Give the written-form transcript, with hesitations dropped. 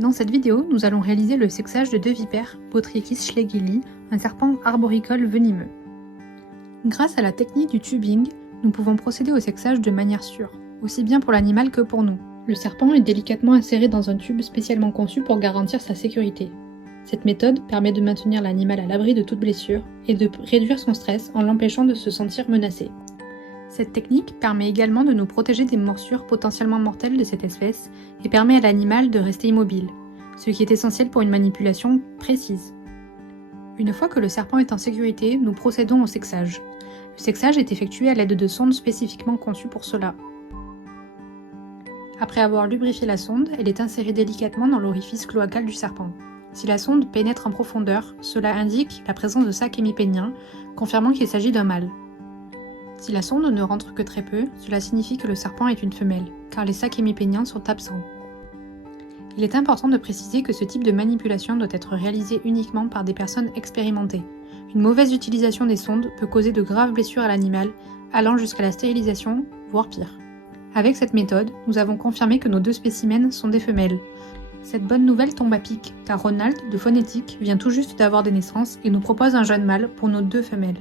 Dans cette vidéo, nous allons réaliser le sexage de 2 vipères, Botrytis schlegeli, un serpent arboricole venimeux. Grâce à la technique du tubing, nous pouvons procéder au sexage de manière sûre, aussi bien pour l'animal que pour nous. Le serpent est délicatement inséré dans un tube spécialement conçu pour garantir sa sécurité. Cette méthode permet de maintenir l'animal à l'abri de toute blessure et de réduire son stress en l'empêchant de se sentir menacé. Cette technique permet également de nous protéger des morsures potentiellement mortelles de cette espèce et permet à l'animal de rester immobile, ce qui est essentiel pour une manipulation précise. Une fois que le serpent est en sécurité, nous procédons au sexage. Le sexage est effectué à l'aide de sondes spécifiquement conçues pour cela. Après avoir lubrifié la sonde, elle est insérée délicatement dans l'orifice cloacal du serpent. Si la sonde pénètre en profondeur, cela indique la présence de sacs hémipéniens, confirmant qu'il s'agit d'un mâle. Si la sonde ne rentre que très peu, cela signifie que le serpent est une femelle, car les sacs hémipéniens sont absents. Il est important de préciser que ce type de manipulation doit être réalisé uniquement par des personnes expérimentées. Une mauvaise utilisation des sondes peut causer de graves blessures à l'animal, allant jusqu'à la stérilisation, voire pire. Avec cette méthode, nous avons confirmé que nos 2 spécimens sont des femelles. Cette bonne nouvelle tombe à pic, car Ronald, de Phonétique, vient tout juste d'avoir des naissances et nous propose un jeune mâle pour nos 2 femelles.